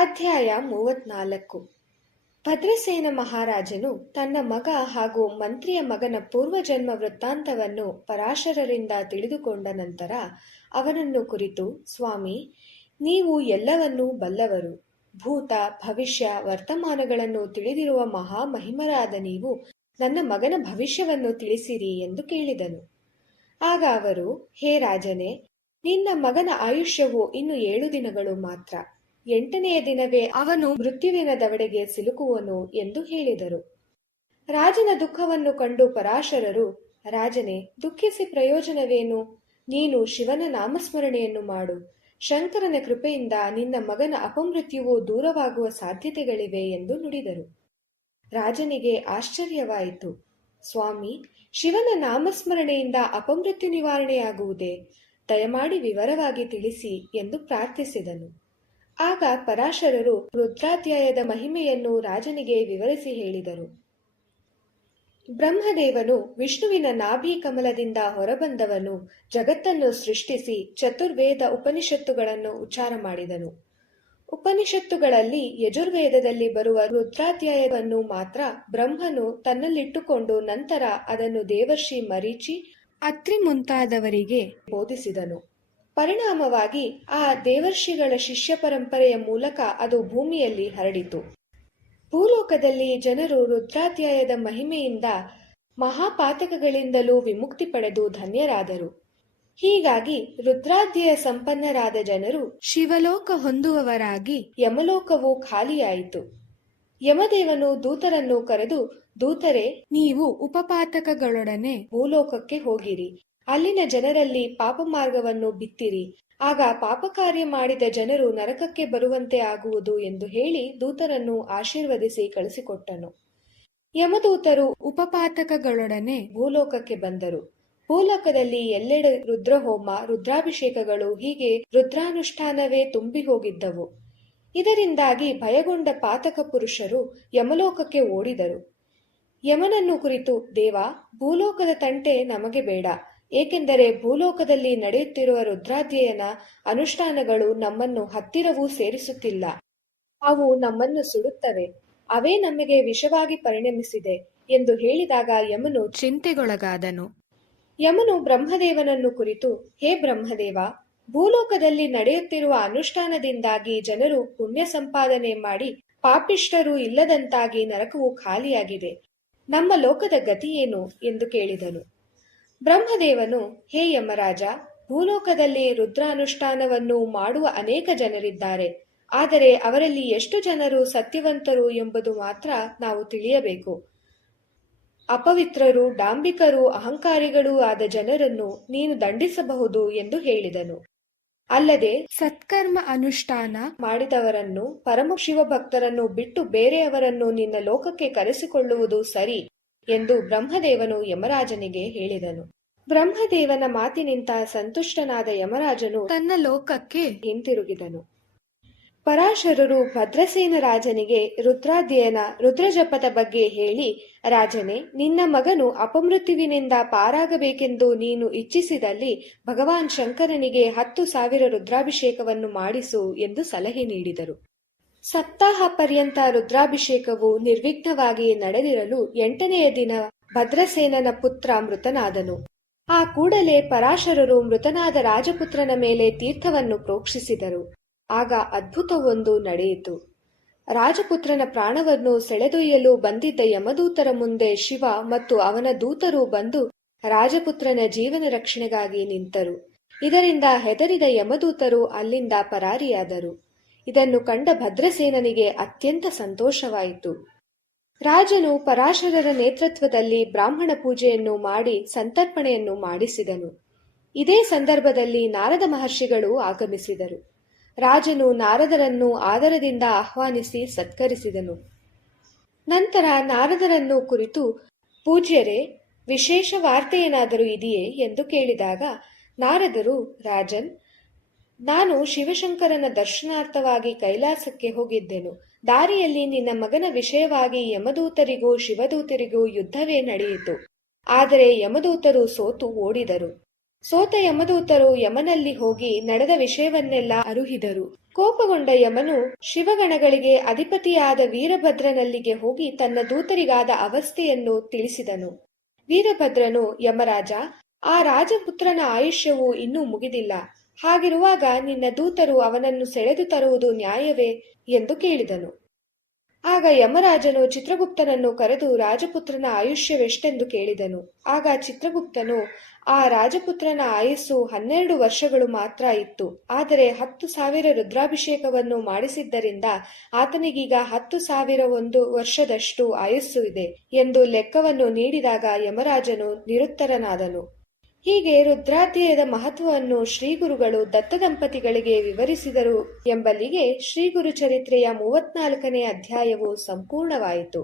ಅಧ್ಯಾಯ 34. ಭದ್ರಸೇನ ಮಹಾರಾಜನು ತನ್ನ ಮಗ ಹಾಗೂ ಮಂತ್ರಿಯ ಮಗನ ಪೂರ್ವಜನ್ಮ ವೃತ್ತಾಂತವನ್ನು ಪರಾಶರರಿಂದ ತಿಳಿದುಕೊಂಡ ನಂತರ ಅವನನ್ನು ಕುರಿತು, ಸ್ವಾಮಿ, ನೀವು ಎಲ್ಲವನ್ನೂ ಬಲ್ಲವರು, ಭೂತ ಭವಿಷ್ಯ ವರ್ತಮಾನಗಳನ್ನು ತಿಳಿದಿರುವ ಮಹಾಮಹಿಮರಾದ ನೀವು ನನ್ನ ಮಗನ ಭವಿಷ್ಯವನ್ನು ತಿಳಿಸಿರಿ ಎಂದು ಕೇಳಿದನು. ಆಗ ಅವರು, ಹೇ ರಾಜನೇ, ನಿನ್ನ ಮಗನ ಆಯುಷ್ಯವು ಇನ್ನು 7 ದಿನಗಳು ಮಾತ್ರ. 8ನೆಯ ದಿನವೇ ಅವನು ಮೃತ್ಯುವಿನ ದವಡೆಗೆ ಸಿಲುಕುವನು ಎಂದು ಹೇಳಿದರು. ರಾಜನ ದುಃಖವನ್ನು ಕಂಡು ಪರಾಶರರು, ರಾಜನೇ, ದುಃಖಿಸಿ ಪ್ರಯೋಜನವೇನು? ನೀನು ಶಿವನ ನಾಮಸ್ಮರಣೆಯನ್ನು ಮಾಡು. ಶಂಕರನ ಕೃಪೆಯಿಂದ ನಿನ್ನ ಮಗನ ಅಪಮೃತ್ಯುವು ದೂರವಾಗುವ ಸಾಧ್ಯತೆಗಳಿವೆ ಎಂದು ನುಡಿದರು. ರಾಜನಿಗೆ ಆಶ್ಚರ್ಯವಾಯಿತು. ಸ್ವಾಮಿ, ಶಿವನ ನಾಮಸ್ಮರಣೆಯಿಂದ ಅಪಮೃತ್ಯು ನಿವಾರಣೆಯಾಗುವುದೇ? ದಯಮಾಡಿ ವಿವರವಾಗಿ ತಿಳಿಸಿ ಎಂದು ಪ್ರಾರ್ಥಿಸಿದನು. ಆಗ ಪರಾಶರರು ರುದ್ರಾಧ್ಯಾಯದ ಮಹಿಮೆಯನ್ನು ರಾಜನಿಗೆ ವಿವರಿಸಿ ಹೇಳಿದರು. ಬ್ರಹ್ಮದೇವನು ವಿಷ್ಣುವಿನ ನಾಭಿ ಕಮಲದಿಂದ ಹೊರಬಂದವನು ಜಗತ್ತನ್ನು ಸೃಷ್ಟಿಸಿ ಚತುರ್ವೇದ ಉಪನಿಷತ್ತುಗಳನ್ನು ಉಚ್ಚಾರ ಮಾಡಿದನು. ಉಪನಿಷತ್ತುಗಳಲ್ಲಿ ಯಜುರ್ವೇದದಲ್ಲಿ ಬರುವ ರುದ್ರಾಧ್ಯಾಯವನ್ನು ಮಾತ್ರ ಬ್ರಹ್ಮನು ತನ್ನಲ್ಲಿಟ್ಟುಕೊಂಡು ನಂತರ ಅದನ್ನು ದೇವರ್ಷಿ ಮರೀಚಿ, ಅತ್ರಿ ಮುಂತಾದವರಿಗೆ ಬೋಧಿಸಿದನು. ಪರಿಣಾಮವಾಗಿ ಆ ದೇವರ್ಷಿಗಳ ಶಿಷ್ಯ ಪರಂಪರೆಯ ಮೂಲಕ ಅದು ಭೂಮಿಯಲ್ಲಿ ಹರಡಿತು. ಭೂಲೋಕದಲ್ಲಿ ಜನರು ರುದ್ರಾಧ್ಯಾಯದ ಮಹಿಮೆಯಿಂದ ಮಹಾಪಾತಕಗಳಿಂದಲೂ ವಿಮುಕ್ತಿ ಪಡೆದು ಧನ್ಯರಾದರು. ಹೀಗಾಗಿ ರುದ್ರಾಧ್ಯಾಯ ಸಂಪನ್ನರಾದ ಜನರು ಶಿವಲೋಕ ಹೊಂದುವವರಾಗಿ ಯಮಲೋಕವು ಖಾಲಿಯಾಯಿತು. ಯಮದೇವನು ದೂತರನ್ನು ಕರೆದು, ದೂತರೇ, ನೀವು ಉಪಪಾತಕಗಳೊಡನೆ ಭೂಲೋಕಕ್ಕೆ ಹೋಗಿರಿ. ಅಲ್ಲಿನ ಜನರಲ್ಲಿ ಪಾಪ ಮಾರ್ಗವನ್ನು ಬಿತ್ತಿರಿ. ಆಗ ಪಾಪಕಾರ್ಯ ಮಾಡಿದ ಜನರು ನರಕಕ್ಕೆ ಬರುವಂತೆ ಆಗುವುದು ಎಂದು ಹೇಳಿ ದೂತರನ್ನು ಆಶೀರ್ವದಿಸಿ ಕಳಿಸಿಕೊಟ್ಟನು. ಯಮದೂತರು ಉಪಪಾತಕಗಳೊಡನೆ ಭೂಲೋಕಕ್ಕೆ ಬಂದರು. ಭೂಲೋಕದಲ್ಲಿ ಎಲ್ಲೆಡೆ ರುದ್ರಹೋಮ, ರುದ್ರಾಭಿಷೇಕಗಳು, ಹೀಗೆ ರುದ್ರಾನುಷ್ಠಾನವೇ ತುಂಬಿ ಹೋಗಿದ್ದವು. ಇದರಿಂದಾಗಿ ಭಯಗೊಂಡ ಪಾತಕ ಪುರುಷರು ಯಮಲೋಕಕ್ಕೆ ಓಡಿದರು. ಯಮನನ್ನು ಕುರಿತು, ದೇವ, ಭೂಲೋಕದ ತಂಟೆ ನಮಗೆ ಬೇಡ. ಏಕೆಂದರೆ ಭೂಲೋಕದಲ್ಲಿ ನಡೆಯುತ್ತಿರುವ ರುದ್ರಾಧ್ಯಯನ ಅನುಷ್ಠಾನಗಳು ನಮ್ಮನ್ನು ಹತ್ತಿರವೂ ಸೇರಿಸುತ್ತಿಲ್ಲ. ಅವು ನಮ್ಮನ್ನು ಸುಡುತ್ತವೆ. ಅವೇ ನಮಗೆ ವಿಷವಾಗಿ ಪರಿಣಮಿಸಿದೆ ಎಂದು ಹೇಳಿದಾಗ ಯಮನು ಚಿಂತೆಗೊಳಗಾದನು. ಯಮನು ಬ್ರಹ್ಮದೇವನನ್ನು ಕುರಿತು, ಹೇ ಬ್ರಹ್ಮದೇವ, ಭೂಲೋಕದಲ್ಲಿ ನಡೆಯುತ್ತಿರುವ ಅನುಷ್ಠಾನದಿಂದಾಗಿ ಜನರು ಪುಣ್ಯ ಸಂಪಾದನೆ ಮಾಡಿ ಪಾಪಿಷ್ಠರು ಇಲ್ಲದಂತಾಗಿ ನರಕವು ಖಾಲಿಯಾಗಿದೆ. ನಮ್ಮ ಲೋಕದ ಗತಿಯೇನು ಎಂದು ಕೇಳಿದನು. ಬ್ರಹ್ಮದೇವನು, ಹೇ ಯಮರಾಜ, ಭೂಲೋಕದಲ್ಲಿ ರುದ್ರಾನುಷ್ಠಾನವನ್ನು ಮಾಡುವ ಅನೇಕ ಜನರಿದ್ದಾರೆ. ಆದರೆ ಅವರಲ್ಲಿ ಎಷ್ಟು ಜನರು ಸತ್ಯವಂತರು ಎಂಬುದು ಮಾತ್ರ ನಾವು ತಿಳಿಯಬೇಕು. ಅಪವಿತ್ರರು, ಡಾಂಬಿಕರು, ಅಹಂಕಾರಿಗಳೂ ಆದ ಜನರನ್ನು ನೀನು ದಂಡಿಸಬಹುದು ಎಂದು ಹೇಳಿದನು. ಅಲ್ಲದೆ ಸತ್ಕರ್ಮ ಅನುಷ್ಠಾನ ಮಾಡಿದವರನ್ನು, ಪರಮ ಶಿವಭಕ್ತರನ್ನು ಬಿಟ್ಟು ಬೇರೆಯವರನ್ನು ನಿನ್ನ ಲೋಕಕ್ಕೆ ಕರೆಸಿಕೊಳ್ಳುವುದು ಸರಿ ಎಂದು ಬ್ರಹ್ಮದೇವನು ಯಮರಾಜನಿಗೆ ಹೇಳಿದನು. ಬ್ರಹ್ಮದೇವನ ಮಾತಿನಿಂದ ಸಂತುಷ್ಟನಾದ ಯಮರಾಜನು ತನ್ನ ಲೋಕಕ್ಕೆ ಹಿಂತಿರುಗಿದನು. ಪರಾಶರರು ಭದ್ರಸೇನ ರಾಜನಿಗೆ ರುದ್ರಾಧ್ಯಯನ, ರುದ್ರಜಪದ ಬಗ್ಗೆ ಹೇಳಿ, ರಾಜನೇ, ನಿನ್ನ ಮಗನು ಅಪಮೃತ್ಯುವಿನಿಂದ ಪಾರಾಗಬೇಕೆಂದು ನೀನು ಇಚ್ಛಿಸಿದಲ್ಲಿ ಭಗವಾನ್ ಶಂಕರನಿಗೆ 10,000 ರುದ್ರಾಭಿಷೇಕವನ್ನು ಮಾಡಿಸು ಎಂದು ಸಲಹೆ ನೀಡಿದರು. ಸಪ್ತಾಹ ಪರ್ಯಂತ ರುದ್ರಾಭಿಷೇಕವು ನಿರ್ವಿಘ್ನವಾಗಿ ನಡೆದಿರಲು 8ನೆಯ ದಿನ ಭದ್ರಸೇನನ ಪುತ್ರ ಮೃತನಾದನು. ಆ ಕೂಡಲೇ ಪರಾಶರರು ಮೃತನಾದ ರಾಜಪುತ್ರನ ಮೇಲೆ ತೀರ್ಥವನ್ನು ಪ್ರೋಕ್ಷಿಸಿದರು. ಆಗ ಅದ್ಭುತವೊಂದು ನಡೆಯಿತು. ರಾಜಪುತ್ರನ ಪ್ರಾಣವನ್ನು ಸೆಳೆದೊಯ್ಯಲು ಬಂದಿದ್ದ ಯಮದೂತರ ಮುಂದೆ ಶಿವ ಮತ್ತು ಅವನ ದೂತರು ಬಂದು ರಾಜಪುತ್ರನ ಜೀವನ ರಕ್ಷಣೆಗಾಗಿ ನಿಂತರು. ಇದರಿಂದ ಹೆದರಿದ ಯಮದೂತರು ಅಲ್ಲಿಂದ ಪರಾರಿಯಾದರು. ಇದನ್ನು ಕಂಡ ಭದ್ರಸೇನನಿಗೆ ಅತ್ಯಂತ ಸಂತೋಷವಾಯಿತು. ರಾಜನು ಪರಾಶರರ ನೇತೃತ್ವದಲ್ಲಿ ಬ್ರಾಹ್ಮಣ ಪೂಜೆಯನ್ನು ಮಾಡಿ ಸಂತರ್ಪಣೆಯನ್ನು ಮಾಡಿಸಿದನು. ಇದೇ ಸಂದರ್ಭದಲ್ಲಿ ನಾರದ ಮಹರ್ಷಿಗಳು ಆಗಮಿಸಿದರು. ರಾಜನು ನಾರದರನ್ನು ಆದರದಿಂದ ಆಹ್ವಾನಿಸಿ ಸತ್ಕರಿಸಿದನು. ನಂತರ ನಾರದರನ್ನು ಕುರಿತು, ಪೂಜ್ಯರೇ, ವಿಶೇಷ ವಾರ್ತೆಯೇನಾದರೂ ಇದೆಯೇ ಎಂದು ಕೇಳಿದಾಗ ನಾರದರು, ರಾಜನ್, ನಾನು ಶಿವಶಂಕರನ ದರ್ಶನಾರ್ಥವಾಗಿ ಕೈಲಾಸಕ್ಕೆ ಹೋಗಿದ್ದೆನು. ದಾರಿಯಲ್ಲಿ ನಿನ್ನ ಮಗನ ವಿಷಯವಾಗಿ ಯಮದೂತರಿಗೂ ಶಿವದೂತರಿಗೂ ಯುದ್ಧವೇ ನಡೆಯಿತು. ಆದರೆ ಯಮದೂತರು ಸೋತು ಓಡಿದರು. ಸೋತ ಯಮದೂತರು ಯಮನಲ್ಲಿ ಹೋಗಿ ನಡೆದ ವಿಷಯವನ್ನೆಲ್ಲ ಅರುಹಿದರು. ಕೋಪಗೊಂಡ ಯಮನು ಶಿವಗಣಗಳಿಗೆ ಅಧಿಪತಿಯಾದ ವೀರಭದ್ರನಲ್ಲಿಗೆ ಹೋಗಿ ತನ್ನ ದೂತರಿಗಾದ ಅವಸ್ಥೆಯನ್ನು ತಿಳಿಸಿದನು. ವೀರಭದ್ರನು, ಯಮರಾಜ, ಆ ರಾಜಪುತ್ರನ ಆಯುಷ್ಯವು ಇನ್ನೂ ಮುಗಿದಿಲ್ಲ. ಹಾಗಿರುವಾಗ ನಿನ್ನ ದೂತರು ಅವನನ್ನು ಸೆಳೆದು ತರುವುದು ನ್ಯಾಯವೇ ಎಂದು ಕೇಳಿದನು. ಆಗ ಯಮರಾಜನು ಚಿತ್ರಗುಪ್ತನನ್ನು ಕರೆದು ರಾಜಪುತ್ರನ ಆಯುಷ್ಯವೆಷ್ಟೆಂದು ಕೇಳಿದನು. ಆಗ ಚಿತ್ರಗುಪ್ತನು, ಆ ರಾಜಪುತ್ರನ ಆಯಸ್ಸು 12 ವರ್ಷಗಳು ಮಾತ್ರ ಇತ್ತು. ಆದರೆ 10,000 ರುದ್ರಾಭಿಷೇಕವನ್ನು ಮಾಡಿಸಿದ್ದರಿಂದ ಆತನಿಗೀಗ 10,001 ವರ್ಷದಷ್ಟು ಆಯಸ್ಸು ಇದೆ ಎಂದು ಲೆಕ್ಕವನ್ನು ನೀಡಿದಾಗ ಯಮರಾಜನು ನಿರುತ್ತರನಾದನು. ಹೀಗೆ ರುದ್ರಾಧ್ಯಯದ ಮಹತ್ವವನ್ನು ಶ್ರೀಗುರುಗಳು ದತ್ತದಂಪತಿಗಳಿಗೆ ವಿವರಿಸಿದರು ಎಂಬಲ್ಲಿಗೆ ಶ್ರೀಗುರು ಚರಿತ್ರೆಯ 34ನೇ ಅಧ್ಯಾಯವು ಸಂಪೂರ್ಣವಾಯಿತು.